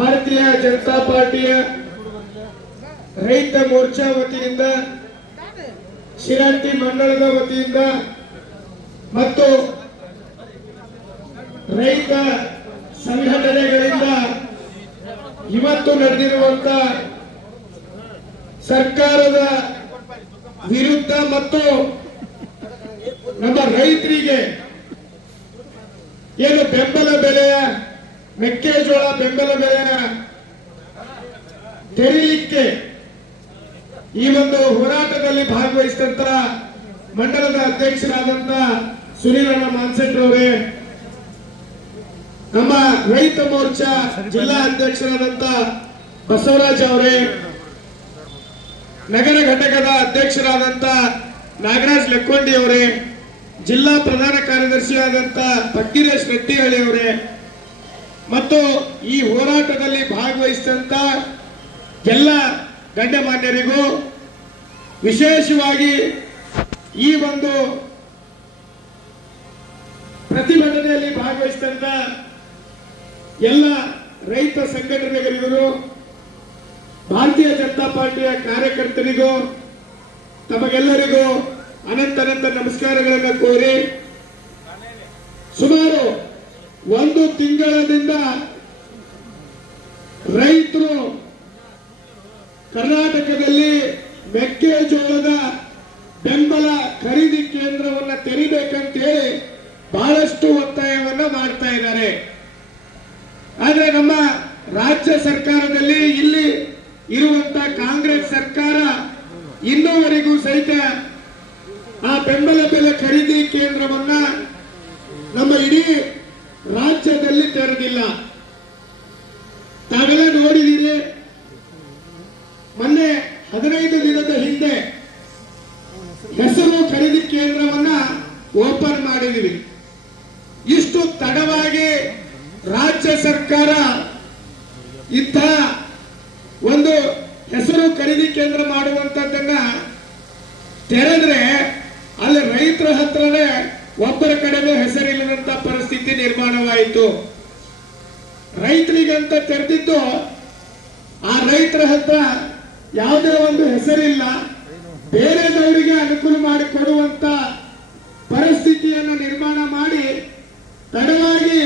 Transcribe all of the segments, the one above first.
ಭಾರತೀಯ ಜನತಾ ಪಾರ್ಟಿಯ ರೈತ ಮೋರ್ಚಾ ವತಿಯಿಂದ ಶಿರಾಂತಿ ಮಂಡಳದ ವತಿಯಿಂದ ಮತ್ತು ರೈತ ಸಂಘಟನೆಗಳಿಂದ ಇವತ್ತು ನಡೆದಿರುವಂತಹ ಸರ್ಕಾರದ ವಿರುದ್ಧ ಮತ್ತು ನಮ್ಮ ರೈತರಿಗೆ ಏನು ಬೆಂಬಲ ಬೆಲೆಯ ಮೆಕ್ಕೆಜೋಳ ಬೆಂಬಲ ಬೆಲೆಯ ತೆರೀಲಿಕ್ಕೆ ಈ ಒಂದು ಹೋರಾಟದಲ್ಲಿ ಭಾಗವಹಿಸಿದಂತ ಮಂಡಲದ ಅಧ್ಯಕ್ಷರಾದಂತ ಸುನೀಲಣ್ಣ ಮಾನ್ಸೆಟ್ ಅವರೇ, ನಮ್ಮ ರೈತ ಮೋರ್ಚಾ ಜಿಲ್ಲಾ ಅಧ್ಯಕ್ಷರಾದಂತ ಬಸವರಾಜ್ ಅವರೇ, ನಗರ ಘಟಕದ ಅಧ್ಯಕ್ಷರಾದಂತ ನಾಗರಾಜ್ ಲೆಕ್ಕೊಂಡಿ ಅವರೇ, ಜಿಲ್ಲಾ ಪ್ರಧಾನ ಕಾರ್ಯದರ್ಶಿಯಾದಂತ ಫಕ್ಕೀರೇಶ್ ರೆಡ್ಡಿಹಳ್ಳಿ ಅವರೇ ಮತ್ತು ಈ ಹೋರಾಟದಲ್ಲಿ ಭಾಗವಹಿಸಿದಂತ ಎಲ್ಲ ಗಣ್ಯಮಾನ್ಯರಿಗೂ, ವಿಶೇಷವಾಗಿ ಈ ಒಂದು ಪ್ರತಿಭಟನೆಯಲ್ಲಿ ಭಾಗವಹಿಸಿದಂತ ಎಲ್ಲ ರೈತ ಸಂಘಟನೆಗಳಿಗೂ, ಭಾರತೀಯ ಜನತಾ ಪಾರ್ಟಿಯ ಕಾರ್ಯಕರ್ತರಿಗೂ ತಮಗೆಲ್ಲರಿಗೂ ಅನಂತ ನಮಸ್ಕಾರಗಳನ್ನು ಕೋರಿ, ಸುಮಾರು 1 ತಿಂಗಳಿಂದ ರೈತರು ಕರ್ನಾಟಕದಲ್ಲಿ ಮೆಕ್ಕೆಜೋಳದ ಬೆಂಬಲ ಖರೀದಿ ಕೇಂದ್ರವನ್ನ ತೆರಿಬೇಕಂತ ಹೇಳಿ ಬಹಳಷ್ಟು ಒತ್ತಾಯವನ್ನ ಮಾಡ್ತಾ ಇದ್ದಾರೆ. ಆದ್ರೆ ನಮ್ಮ ರಾಜ್ಯ ಸರ್ಕಾರದಲ್ಲಿ ಇಲ್ಲಿ ಇರುವಂತ ಕಾಂಗ್ರೆಸ್ ಸರ್ಕಾರ ಇನ್ನೂವರೆಗೂ ಸಹಿತ ಆ ಬೆಂಬಲ ಬೆಲೆ ಖರೀದಿ ಕೇಂದ್ರವನ್ನ ನಮ್ಮ ಇಡೀ ರಾಜ್ಯದಲ್ಲಿ ತೆರೆದಿಲ್ಲ. ತಾವೆಲ್ಲ ನೋಡಿದ್ದೀರಿ, ಮೊನ್ನೆ 15 ದಿನದ ಹಿಂದೆ ಹೆಸರು ಖರೀದಿ ಕೇಂದ್ರವನ್ನ ಓಪನ್ ಮಾಡಿದ್ವಿ. ಇಷ್ಟು ತಡವಾಗಿ ರಾಜ್ಯ ಸರ್ಕಾರ ಇಂಥ ಒಂದು ಹೆಸರು ಖರೀದಿ ಕೇಂದ್ರ ಮಾಡುವಂತದ್ದನ್ನ ತೆರೆದ್ರೆ ಅಲ್ಲಿ ರೈತರ ಹತ್ರನೇ ಒಬ್ಬರ ಕಡೆನೂ ಹೆಸರಿಲ್ಲದಂತ ಪರಿಸ್ಥಿತಿ ನಿರ್ಮಾಣವಾಯಿತು. ರೈತರಿಗಂತ ತೆರೆದಿದ್ದು ಆ ರೈತರ ಹತ್ರ ಯಾವುದೇ ಒಂದು ಹೆಸರಿಲ್ಲ, ಬೇರೆದವರಿಗೆ ಅನುಕೂಲ ಮಾಡಿಕೊಡುವಂತ ಪರಿಸ್ಥಿತಿಯನ್ನು ನಿರ್ಮಾಣ ಮಾಡಿ ತಡವಾಗಿ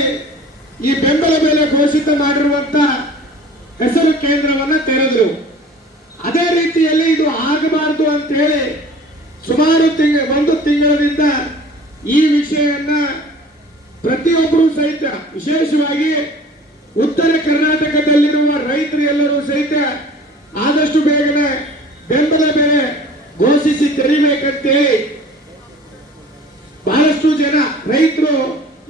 ಈ ಬೆಂಬಲ ಬೆಲೆ ಘೋಷಿತ ಮಾಡಿರುವಂತ ಹೆಸರು ಕೇಂದ್ರವನ್ನ ತೆರೆದ್ರು. ಅದೇ ರೀತಿಯಲ್ಲಿ ಇದು ಆಗಬಾರದು ಅಂತ ಹೇಳಿ ಸುಮಾರು 1 ತಿಂಗಳಿಂದ ಈ ವಿಷಯವನ್ನ ಪ್ರತಿಯೊಬ್ಬರು ಸಹಿತ, ವಿಶೇಷವಾಗಿ ಉತ್ತರ ಕರ್ನಾಟಕದಲ್ಲಿರುವ ರೈತರು ಎಲ್ಲರೂ ಸಹಿತ ಆದಷ್ಟು ಬೇಗನೆ ಬೆಂಬಲ ಬೆಲೆ ಘೋಷಿಸಿ ತೆರಿಬೇಕಂತೇಳಿ ಬಹಳಷ್ಟು ಜನ ರೈತರು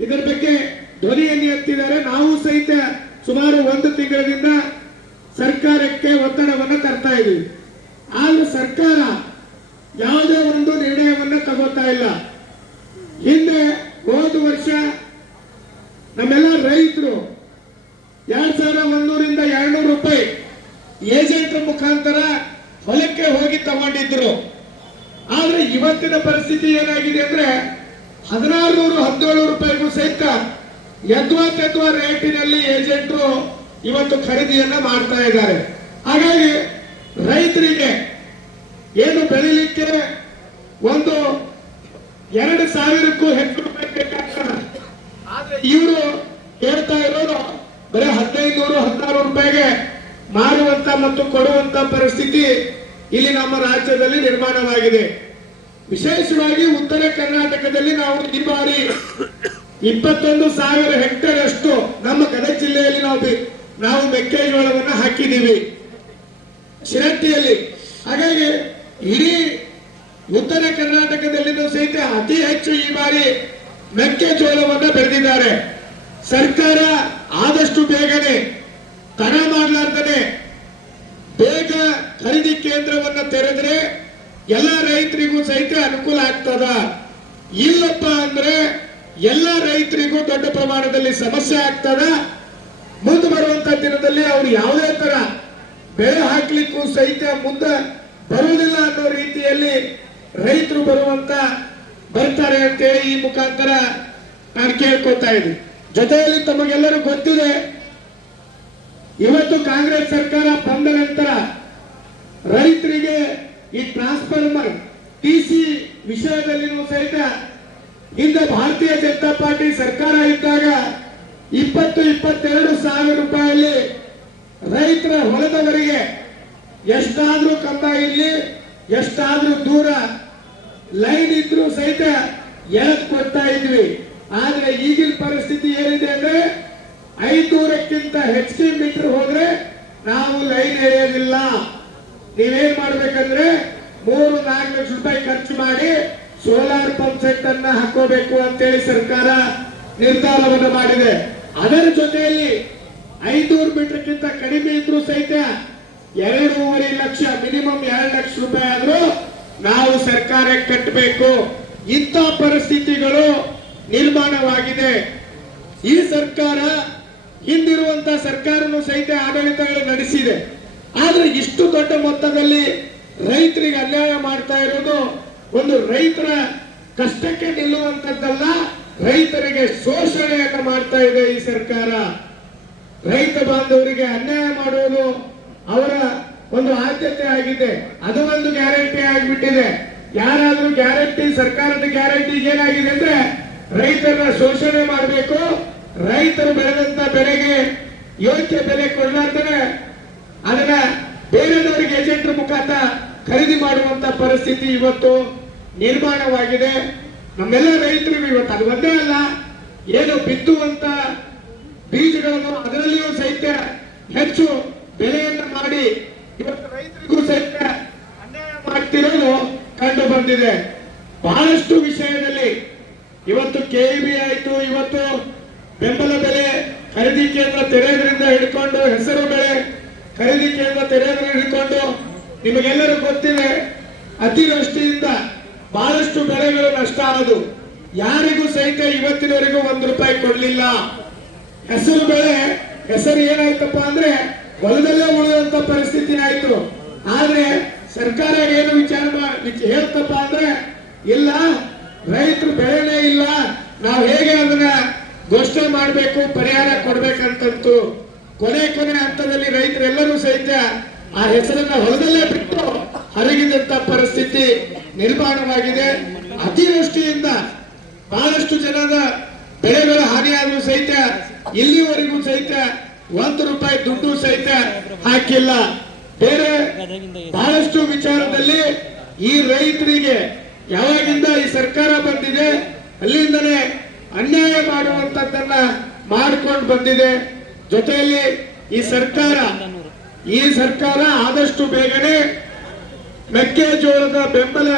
ಇದರ ಬಗ್ಗೆ ಧ್ವನಿಯನ್ನು ಎತ್ತಿದ್ದಾರೆ. ನಾವು ಸಹಿತ ಸುಮಾರು 1 ತಿಂಗಳಿಂದ ಸರ್ಕಾರಕ್ಕೆ ಒತ್ತಡವನ್ನು ತರ್ತಾ ಇದ್ದೀವಿ. ಆದ್ರೆ ಸರ್ಕಾರ ಯಾವುದೇ ಒಂದು ನಿರ್ಣಯವನ್ನ ತಗೋತಾ ಇಲ್ಲ. ಹಿಂದೆ ಹೋದ ವರ್ಷ ನಮ್ಮೆಲ್ಲ ರೈತರು 2100ರಿಂದ 200 ರೂಪಾಯಿ ಏಜೆಂಟ್ ಮುಖಾಂತರ ಹೊಲಕ್ಕೆ ಹೋಗಿ ತಗೊಂಡಿದ್ರು. ಆದ್ರೆ ಇವತ್ತಿನ ಪರಿಸ್ಥಿತಿ ಏನಾಗಿದೆ ಅಂದ್ರೆ 1600-1700 ರೂಪಾಯಿಗೂ ಸಹಿತ ಯದ್ವಾ ರೇಟಿನಲ್ಲಿ ಏಜೆಂಟ್ರು ಇವತ್ತು ಖರೀದಿಯನ್ನ ಮಾಡ್ತಾ ಇದ್ದಾರೆ. ಹಾಗಾಗಿ ರೈತರಿಗೆ ಏನು ಬೆಳಿಲಿಕ್ಕೆ ಒಂದು 2000ಕ್ಕೂ ಹೆಚ್ಚು ರೂಪಾಯಿ ಬೇಕಾಗ್ತದೆ. ಆದ್ರೆ ಇವರು ಹೇಳ್ತಾ ಇರೋದು ಬರೀ 1500-1600 ರೂಪಾಯಿಗೆ ಮಾರುವಂತ ಮತ್ತು ಕೊಡುವಂತ ಪರಿಸ್ಥಿತಿ ಇಲ್ಲಿ ನಮ್ಮ ರಾಜ್ಯದಲ್ಲಿ ನಿರ್ಮಾಣವಾಗಿದೆ. ವಿಶೇಷವಾಗಿ ಉತ್ತರ ಕರ್ನಾಟಕದಲ್ಲಿ ನಾವು ಈ ಬಾರಿ 21,000 ಹೆಕ್ಟೇರ್ ಅಷ್ಟು ನಮ್ಮ ಗದಗ ಜಿಲ್ಲೆಯಲ್ಲಿ ನಾವು ಮೆಕ್ಕೆಜೋಳವನ್ನು ಹಾಕಿದ್ದೀವಿ ಶಿರಟ್ಟಿಯಲ್ಲಿ. ಹಾಗಾಗಿ ಇಡೀ ಉತ್ತರ ಕರ್ನಾಟಕದಲ್ಲಿ ಸಹಿತ ಅತಿ ಹೆಚ್ಚು ಈ ಬಾರಿ ಮೆಕ್ಕೆಜೋಳವನ್ನು ಬೆಳೆದಿದ್ದಾರೆ. ಸರ್ಕಾರ ಆದಷ್ಟು ಬೇಗನೆ ತಡ ಮಾಡಲಾರ್ದನೆ ಬೇಗ ಖರೀದಿ ಕೇಂದ್ರವನ್ನು ತೆರೆದ್ರೆ ಎಲ್ಲ ರೈತರಿಗೂ ಸಹಿತ ಅನುಕೂಲ ಆಗ್ತದ. ಇಲ್ಲಪ್ಪ ಅಂದ್ರೆ ಎಲ್ಲ ರೈತರಿಗೂ ದೊಡ್ಡ ಪ್ರಮಾಣದಲ್ಲಿ ಸಮಸ್ಯೆ ಆಗ್ತದ. ಮುಂದೆ ಬರುವಂತ ದಿನದಲ್ಲಿ ಅವರು ಯಾವುದೇ ತರ ಬೆಳೆ ಹಾಕ್ಲಿಕ್ಕೂ ಸಹಿತ ಮುಂದೆ ಬರುವುದಿಲ್ಲ ಅನ್ನೋ ರೀತಿಯಲ್ಲಿ ರೈತರು ಬರ್ತಾರೆ ಅಂತೇಳಿ ಈ ಮುಖಾಂತರ ನಾನು ಕೇಳ್ಕೊತಾ ಇದ್ದೀನಿ. ಜೊತೆಯಲ್ಲಿ ತಮಗೆಲ್ಲರೂ ಗೊತ್ತಿದೆ, ಇವತ್ತು ಕಾಂಗ್ರೆಸ್ ಸರ್ಕಾರ ಬಂದ ನಂತರ ರೈತರಿಗೆ ಈ ಟ್ರಾನ್ಸ್ಫಾರ್ಮರ್ ಟಿಸಿ ವಿಷಯದಲ್ಲಿನೂ ಸಹಿತ ಇಂದ ಭಾರತೀಯ ಜನತಾ ಪಾರ್ಟಿ ಸರ್ಕಾರ ಇದ್ದಾಗ 22 ಸಾವಿರ ರೂಪಾಯಿಯಲ್ಲಿ ರೈತರ ಹೊಲದವರಿಗೆ ಎಷ್ಟಾದ್ರೂ ಕಂಬ ಇರಲಿ, ಎಷ್ಟಾದ್ರೂ ದೂರ ಲೈನ್ ಇದ್ರೂ ಸಹಿತ ಎಳೆದು ಕೊಡ್ತಾ ಇದ್ವಿ. ಆದ್ರೆ ಈಗಿನ ಪರಿಸ್ಥಿತಿ ಏನಿದೆ ಅಂದ್ರೆ 500ಕ್ಕಿಂತ ಹೆಚ್ಚಿಗೆ ಮೀಟರ್ ಹೋದ್ರೆ ನಾವು ಲೈನ್ ಎಳೆಯೋದಿಲ್ಲ. ನೀವೇನ್ ಮಾಡ್ಬೇಕಂದ್ರೆ 3-4 ಲಕ್ಷ ರೂಪಾಯಿ ಖರ್ಚು ಮಾಡಿ ಸೋಲಾರ್ ಪಂಪ್ ಸೆಟ್ ಅನ್ನ ಹಾಕೋಬೇಕು ಅಂತೇಳಿ ಸರ್ಕಾರ ನಿರ್ಧಾರವನ್ನು ಮಾಡಿದೆ. ಅದರ ಜೊತೆಯಲ್ಲಿ 500 ಮೀಟರ್ಗಿಂತ ಕಡಿಮೆ ಇದ್ರೂ ಸಹಿತ 2.5 ಲಕ್ಷ, ಮಿನಿಮಮ್ 2 ಲಕ್ಷ ರೂಪಾಯಿ ಆದ್ರೂ ನಾವು ಸರ್ಕಾರಕ್ಕೆ ಕಟ್ಟಬೇಕು. ಇಂಥ ಪರಿಸ್ಥಿತಿಗಳು ನಿರ್ಮಾಣವಾಗಿದೆ. ಈ ಸರ್ಕಾರ ಹಿಂದಿರುವಂತಹ ಸರ್ಕಾರನು ಸಹಿತ ಆಡಳಿತಗಳು ನಡೆಸಿದೆ. ಆದ್ರೆ ಇಷ್ಟು ದೊಡ್ಡ ಮೊತ್ತದಲ್ಲಿ ರೈತರಿಗೆ ಅನ್ಯಾಯ ಮಾಡ್ತಾ ಇರೋದು ಒಂದು ರೈತರ ಕಷ್ಟಕ್ಕೆ ನಿಲ್ಲುವಂತದ್ದಲ್ಲ, ರೈತರಿಗೆ ಶೋಷಣೆಯನ್ನು ಮಾಡ್ತಾ ಇದೆ ಈ ಸರ್ಕಾರ. ರೈತ ಬಾಂಧವರಿಗೆ ಅನ್ಯಾಯ ಮಾಡುವುದು ಅವರ ಒಂದು ಆದ್ಯತೆ ಆಗಿದೆ. ಅದು ಒಂದು ಗ್ಯಾರಂಟಿ ಆಗಿಬಿಟ್ಟಿದೆ. ಯಾರಾದ್ರೂ ಗ್ಯಾರಂಟಿ, ಸರ್ಕಾರದ ಗ್ಯಾರಂಟಿ ಏನಾಗಿದೆ ಅಂದ್ರೆ ರೈತರನ್ನ ಶೋಷಣೆ ಮಾಡಬೇಕು, ರೈತರು ಬೆಳೆದಂತ ಬೆಳೆಗೆ ಯೋಗ್ಯ ಬೆಲೆ ಕೊಡಲಾರ್ದರೆ ಅದನ್ನ ಬೇರೆದವರಿಗೆ ಏಜೆಂಟ್ ಮುಖಾಂತರ ಖರೀದಿ ಮಾಡುವಂತ ಪರಿಸ್ಥಿತಿ ಇವತ್ತು ನಿರ್ಮಾಣವಾಗಿದೆ. ನಮ್ಮೆಲ್ಲ ರೈತರಿಗೂ ಇವತ್ತು ಅದು ಒಂದೇ ಅಲ್ಲ, ಏನು ಬಿತ್ತುವಂತ ಬೀಜಗಳನ್ನು ಅದರಲ್ಲಿಯೂ ಸಹಿತ ಹೆಚ್ಚು ಬೆಲೆಯನ್ನು ಮಾಡಿ ಇವತ್ತು ರೈತರಿಗೂ ಸಹಿತ ಅನ್ಯಾಯ ಮಾಡ್ತಿರೋದು ಕಂಡು ಬಂದಿದೆ. ಬಹಳಷ್ಟು ವಿಷಯದಲ್ಲಿ ಇವತ್ತು ಕೆಇಬಿ ಆಯ್ತು, ಇವತ್ತು ಬೆಂಬಲ ಬೆಲೆ ಖರೀದಿ ಕೇಂದ್ರ ತೆರೆಯೋದ್ರಿಂದ ಹಿಡ್ಕೊಂಡು, ಹೆಸರು ಬೆಳೆ ಖರೀದಿ ಕೇಂದ್ರ ತೆರೆಯೋದ್ರಿಂದ ಹಿಡ್ಕೊಂಡು, ನಿಮಗೆಲ್ಲರೂ ಗೊತ್ತಿದೆ ಅತಿವೃಷ್ಟಿಯಿಂದ ಬಹಳಷ್ಟು ಬೆಳೆಗಳು ನಷ್ಟ ಆದವು. ಯಾರಿಗೂ ಸಹಿತ ಇವತ್ತಿನವರೆಗೂ 1 ರೂಪಾಯಿ ಕೊಡ್ಲಿಲ್ಲ. ಹೆಸರು ಬೆಳೆ, ಹೆಸರು ಏನಾಯ್ತಪ್ಪ ಅಂದ್ರೆ ಹೊಲದಲ್ಲೇ ಉಳಿಯುವಂತ ಪರಿಸ್ಥಿತಿ ಆಯ್ತು. ಆದ್ರೆ ಸರ್ಕಾರ ಏನು ಹೇಳ್ತಪ್ಪ ಅಂದ್ರೆ ಇಲ್ಲ, ರೈತರು ಬೆಳೆನೇ ಇಲ್ಲ, ನಾವು ಹೇಗೆ ಅದನ್ನ ಘೋಷಣೆ ಮಾಡಬೇಕು, ಪರಿಹಾರ ಕೊಡ್ಬೇಕಂತಂತು. ಕೊನೆ ಹಂತದಲ್ಲಿ ರೈತರೆಲ್ಲರೂ ಸಹಿತ ಆ ಹೆಸರನ್ನ ಹೊಲದಲ್ಲೇ ಬಿಟ್ಟು ಹರಗಿದಂತ ಪರಿಸ್ಥಿತಿ ನಿರ್ಮಾಣವಾಗಿದೆ. ಅತಿವೃಷ್ಟಿಯಿಂದ ಬಹಳಷ್ಟು ಜನದ ಬೆಳೆಗಳ ಹಾನಿಯಾದರೂ ಸಹಿತ ಇಲ್ಲಿವರೆಗೂ ಸಹಿತ 1 ರೂಪಾಯಿ ದುಡ್ಡು ಸಹಿತ ಹಾಕಿಲ್ಲ. ಬೇರೆ ಬಹಳಷ್ಟು ವಿಚಾರದಲ್ಲಿ ಈ ರೈತರಿಗೆ ಯಾವಾಗಿಂದ ಈ ಸರ್ಕಾರ ಬಂದಿದೆ ಅಲ್ಲಿಂದನೇ ಅನ್ಯಾಯ ಮಾಡುವಂತದ್ದನ್ನ ಮಾಡಿಕೊಂಡು ಬಂದಿದೆ. ಜೊತೆಯಲ್ಲಿ ಈ ಸರ್ಕಾರ ಆದಷ್ಟು ಬೇಗನೆ ಮೆಕ್ಕೆಜೋಳದ ಬೆಂಬಲ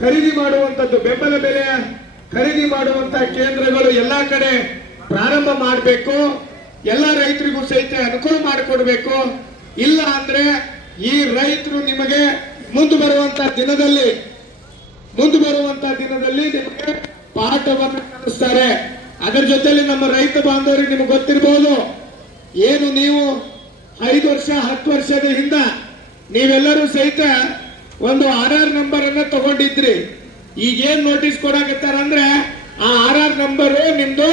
ಖರೀದಿ ಮಾಡುವಂತದ್ದು, ಬೆಂಬಲ ಬೆಲೆಯ ಖರೀದಿ ಮಾಡುವಂತ ಕೇಂದ್ರಗಳು ಎಲ್ಲಾ ಕಡೆ ಪ್ರಾರಂಭ ಮಾಡಬೇಕು. ಎಲ್ಲ ರೈತರಿಗೂ ಸಹಿತ ಅನುಕೂಲ ಮಾಡಿಕೊಡ್ಬೇಕು. ಇಲ್ಲ ಅಂದ್ರೆ ಈ ರೈತರು ನಿಮಗೆ ಮುಂದೆ ಬರುವಂತ ದಿನದಲ್ಲಿ ನಿಮಗೆ ಪಾಠವನ್ನು ಕಲಿಸ್ತಾರೆ. ಅದರ ಜೊತೆಲಿ ನಮ್ಮ ರೈತ ಬಾಂಧವರಿಗೆ ನಿಮಗೆ ಗೊತ್ತಿರಬಹುದು, ಏನು ನೀವು 5 ವರ್ಷ 10 ವರ್ಷದ ಹಿಂದ ನೀವೆಲ್ಲರೂ ಸಹಿತ ಒಂದು RR ನಂಬರ್ ಅನ್ನ ತಗೊಂಡಿದ್ರಿ. ಈಗೇನ್ ನೋಟಿಸ್ ಕೊಡಕತ್ತಾರ ಅಂದ್ರೆ ಆ RR ನಂಬರ್ ನಿಮ್ದು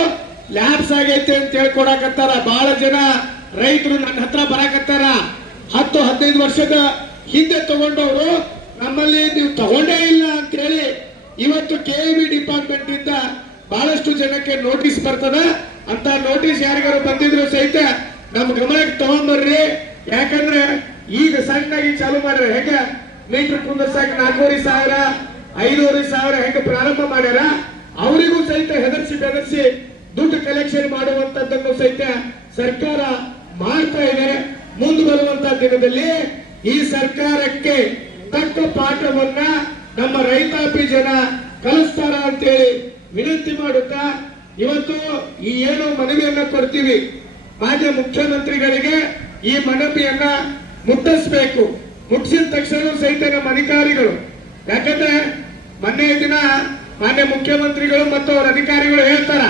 ಲ್ಯಾಬ್ಸ್ ಆಗೈತೆ ಅಂತ ಹೇಳ್ಕೊಡಕತ್ತಾರ. ಬಹಳ ಜನ ರೈತರು ನನ್ನ ಹತ್ರ ಬರಾಕತ್ತಾರ. 10-15 ವರ್ಷದ ಹಿಂದೆ ತಗೊಂಡವರು ನಮ್ಮಲ್ಲಿ ನೀವು ತಗೊಂಡೇ ಇಲ್ಲ ಅಂತ ಹೇಳಿ ಇವತ್ತು ಕೆಇಬಿ ಡಿಪಾರ್ಟ್ಮೆಂಟ್ ಇಂದ ಬಹಳಷ್ಟು ಜನಕ್ಕೆ ನೋಟಿಸ್ ಬರ್ತದ. ಅಂತ ನೋಟಿಸ್ ಯಾರಿಗಾರು ಬಂದಿದ್ರು ಸಹಿತ ನಮ್ಮ ಗಮನಕ್ಕೆ ತಗೊಂಡ್ಬರ್ರಿ. ಯಾಕಂದ್ರೆ ಈಗ ಸಣ್ಣಾಗಿ ಚಾಲು ಮಾಡ್ಯಾರ. ಹೆಂಗ ಮೀಟರ್ ಕುಂದರ್ಸಾಕ 4,500 5,500 ಹೆಂಗ ಪ್ರಾರಂಭ ಮಾಡ್ಯಾರ, ಅವರಿಗೂ ಸಹಿತ ಬೆದರ್ಸಿ ದುಡ್ಡು ಕಲೆಕ್ಷನ್ ಮಾಡುವಂತದ್ದನ್ನು ಸಹಿತ ಸರ್ಕಾರ ಮಾಡ್ತಾ ಇದೆ. ಮುಂದೆ ಬರುವಂತ ದಿನದಲ್ಲಿ ಈ ಸರ್ಕಾರಕ್ಕೆ ತಕ್ಕ ಪಾಠವನ್ನ ನಮ್ಮ ರೈತಾಪಿ ಜನ ಕಲಿಸ್ತಾರ ಅಂತೇಳಿ ವಿನಂತಿ ಮಾಡುತ್ತಾ ಇವತ್ತು ಈ ಏನು ಮನವಿಯನ್ನ ಕೊಡ್ತೀವಿ ಮಾನ್ಯ ಮುಖ್ಯಮಂತ್ರಿಗಳಿಗೆ, ಈ ಮನವಿಯನ್ನ ಮುಟ್ಟಿಸಬೇಕು. ಮುಟ್ಟಿಸಿದ ತಕ್ಷಣ ಸಹಿತ ನಮ್ಮ ಅಧಿಕಾರಿಗಳು, ಯಾಕಂದ್ರೆ ಮೊನ್ನೆ ದಿನ ಮಾನ್ಯ ಮುಖ್ಯಮಂತ್ರಿಗಳು ಮತ್ತು ಅವರ ಅಧಿಕಾರಿಗಳು ಹೇಳ್ತಾರ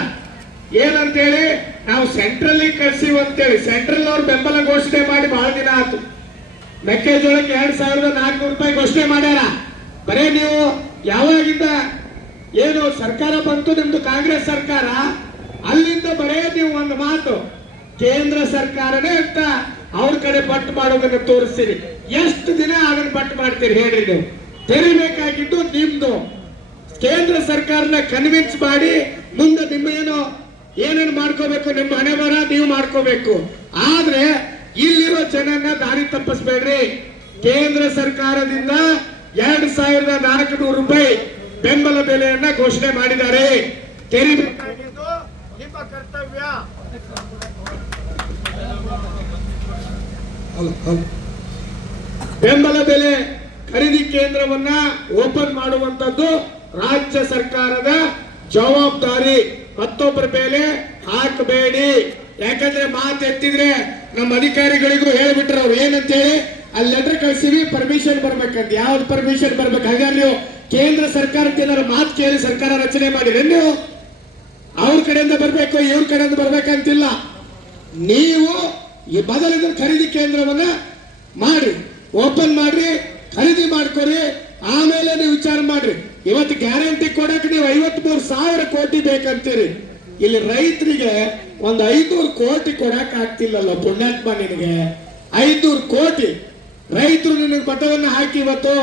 ಏನಂತೇಳಿ, ನಾವು ಸೆಂಟ್ರಲ್ ಕಳ್ಸಿವ್ ಅಂತೇಳಿ. ಸೆಂಟ್ರಲ್ ಅವ್ರು ಬೆಂಬಲ ಘೋಷಣೆ ಮಾಡಿ ಬಹಳ ದಿನ ಆಯ್ತು. ಮೆಕ್ಕೆಜೋಳಕ್ಕೆ 2,400 ರೂಪಾಯಿ ಘೋಷಣೆ ಮಾಡ್ಯಾರ. ಬರೇ ನೀವು ಯಾವಾಗಿಂದ ಏನು ಸರ್ಕಾರ ಬಂತು ನಿಮ್ದು ಕಾಂಗ್ರೆಸ್ ಸರ್ಕಾರ, ಅಲ್ಲಿಂದ ಬರೇ ನೀವು ಒಂದು ಮಾತು ಕೇಂದ್ರ ಸರ್ಕಾರನೇ ಅಂತ ಅವ್ರ ಕಡೆ ಪಟ್ಟು ಮಾಡೋದನ್ನ ತೋರಿಸ್ತೀರಿ. ಎಷ್ಟು ದಿನ ಅದನ್ನ ಪಟ್ಟು ಮಾಡ್ತೀರಿ ಹೇಳ್ರಿ ನೀವು? ತೆರಿಬೇಕಾಗಿದ್ದು ನಿಮ್ದು. ಕೇಂದ್ರ ಸರ್ಕಾರನ ಕನ್ವಿನ್ಸ್ ಮಾಡಿ ಮುಂದೆ ನಿಮ್ಮ ಏನೇನು ಮಾಡ್ಕೋಬೇಕು ನಿಮ್ಮ ಹಣೆ ಬರ ನೀವು ಮಾಡ್ಕೋಬೇಕು. ಆದ್ರೆ ಇಲ್ಲಿರೋ ಜನನ್ನ ದಾರಿ ತಪ್ಪಿಸ್ಬೇಡ್ರಿ. ಕೇಂದ್ರ ಸರ್ಕಾರದಿಂದ 2400 ರೂಪಾಯಿ ಬೆಂಬಲ ಬೆಲೆಯನ್ನ ಘೋಷಣೆ ಮಾಡಿದ್ದಾರೆ. ತೆರಿಬೇಕಾಗಿದ್ದು ನಿಮ್ಮ ಕರ್ತವ್ಯ. ಬೆಂಬಲ ಬೆಲೆ ಖರೀದಿ ಕೇಂದ್ರವನ್ನ ಓಪನ್ ಮಾಡುವಂತದ್ದು ರಾಜ್ಯ ಸರ್ಕಾರದ ಜವಾಬ್ದಾರಿ. ಮತ್ತೊಬ್ಬರ ಬೆಲೆ ಹಾಕಬೇಡಿ. ಯಾಕಂದ್ರೆ ಮಾತೆತ್ತಿದ್ರೆ ನಮ್ಮ ಅಧಿಕಾರಿಗಳಿಗೂ ಹೇಳ್ಬಿಟ್ರು ಅವ್ರು ಏನಂತ ಹೇಳಿ, ಅಲ್ಲಿ ಲೆಟರ್ ಕಳಿಸಿವಿ ಪರ್ಮಿಷನ್ ಬರ್ಬೇಕಂತ. ಯಾವ್ದು ಪರ್ಮಿಷನ್ ಬರ್ಬೇಕು? ಹಾಗಾದ್ರೆ ನೀವು ಕೇಂದ್ರ ಸರ್ಕಾರಕ್ಕೆ ಏನಾದ್ರು ಮಾತು ಕೇಳಿ ಸರ್ಕಾರ ರಚನೆ ಮಾಡಿದ್ರೆ ನೀವು ಅವ್ರ ಕಡೆಯಿಂದ ಬರ್ಬೇಕು ಇವ್ರ ಕಡೆಯಿಂದ ಬರ್ಬೇಕಂತಿಲ್ಲ. ನೀವು ಈ ಮೊದಲಿನ ಖರೀದಿ ಕೇಂದ್ರವನ್ನ ಮಾಡಿ ಓಪನ್ ಮಾಡ್ರಿ, ಖರೀದಿ ಮಾಡ್ಕೊರಿ, ಆಮೇಲೆ ನೀವು ವಿಚಾರ ಮಾಡ್ರಿ. ಇವತ್ತು ಗ್ಯಾರಂಟಿ ಕೊಡಕ್ಕೆ ನೀವು 53,000 ಕೋಟಿ ಬೇಕಂತೀರಿ. ಇಲ್ಲಿ ರೈತರಿಗೆ ಒಂದು 500 ಕೋಟಿ ಕೊಡಕ್ ಆಗ್ತಿಲ್ಲಲ್ಲ ಪುಣ್ಯಾತ್ಮ. ನಿನಗೆ 500 ಕೋಟಿ ರೈತರು ನಿನಗೆ ಮತವನ್ನ ಹಾಕಿ ಇವತ್ತು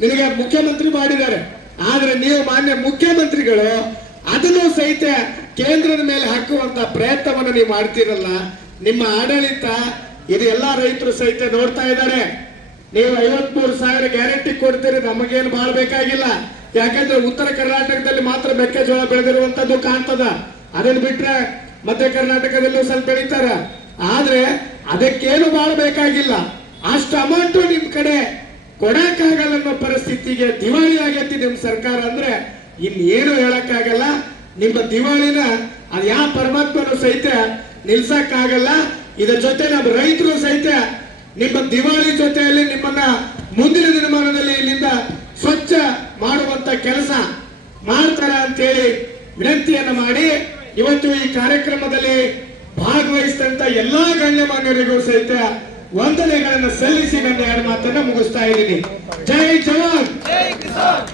ನಿನಗೆ ಮುಖ್ಯಮಂತ್ರಿ ಮಾಡಿದ್ದಾರೆ. ಆದ್ರೆ ನೀವು ಮಾನ್ಯ ಮುಖ್ಯಮಂತ್ರಿಗಳು ಅದನ್ನು ಸಹಿತ ಕೇಂದ್ರದ ಮೇಲೆ ಹಾಕುವಂತ ಪ್ರಯತ್ನವನ್ನು ನೀವು ಮಾಡ್ತೀರಲ್ಲ. ನಿಮ್ಮ ಆಡಳಿತ ಇದು ಎಲ್ಲಾ ರೈತರು ಸಹಿತ ನೋಡ್ತಾ ಇದ್ದಾರೆ. ನೀವು 53,000 ಗ್ಯಾರಂಟಿ ಕೊಡ್ತೀರಿ, ನಮಗೇನು ಬಾಳ್ಬೇಕಾಗಿಲ್ಲ. ಯಾಕಂದ್ರೆ ಉತ್ತರ ಕರ್ನಾಟಕದಲ್ಲಿ ಮಾತ್ರ ಮೆಕ್ಕೆಜೋಳ ಬೆಳೆದಿರುವಂತದ್ದು ಕಾಣ್ತದ. ಅದನ್ನ ಬಿಟ್ರೆ ಮಧ್ಯ ಕರ್ನಾಟಕದಲ್ಲೂ ಸ್ವಲ್ಪ ಬೆಳೀತಾರ. ಆದ್ರೆ ಅದಕ್ಕೇನು ಬಾಳ್ಬೇಕಾಗಿಲ್ಲ. ಅಷ್ಟು ಅಮೌಂಟ್ ನಿಮ್ ಕಡೆ ಕೊಡಕ್ಕಾಗಲ್ಲ ಅನ್ನೋ ಪರಿಸ್ಥಿತಿಗೆ ದಿವಾಳಿ ಆಗೈತಿ ನಿಮ್ ಸರ್ಕಾರ. ಅಂದ್ರೆ ಇನ್ನೇನು ಹೇಳಕ್ಕಾಗಲ್ಲ. ನಿಮ್ಮ ದಿವಾಳಿನ ಅದು ಯಾವ ಪರಮಾತ್ಮನು ಸಹಿತ ನಿಲ್ಸಕ್ಕಾಗಲ್ಲ. ಇದರ ಜೊತೆ ನಮ್ಮ ರೈತರು ಸಹಿತ ನಿಮ್ಮ ದಿವಾಳಿ ಜೊತೆಯಲ್ಲಿ ನಿಮ್ಮನ್ನ ಮುಂದಿನ ದಿನಮಾನದಲ್ಲಿ ಇಲ್ಲಿಂದ ಸ್ವಚ್ಛ ಮಾಡುವಂತ ಕೆಲಸ ಮಾಡ್ತಾರ ಅಂತೇಳಿ ವಿನಂತಿಯನ್ನ ಮಾಡಿ ಇವತ್ತು ಈ ಕಾರ್ಯಕ್ರಮದಲ್ಲಿ ಭಾಗವಹಿಸಿದಂತ ಎಲ್ಲಾ ಗಣ್ಯಮಾನ್ಯರಿಗೂ ಸಹಿತ ವಂದನೆಗಳನ್ನು ಸಲ್ಲಿಸಿ ನನ್ನ ಎರಡು ಮಾತನ್ನ ಮುಗಿಸ್ತಾ ಇದ್ದೀನಿ. ಜೈ ಜವಾನ್, ಜೈ ಕಿಸಾನ್.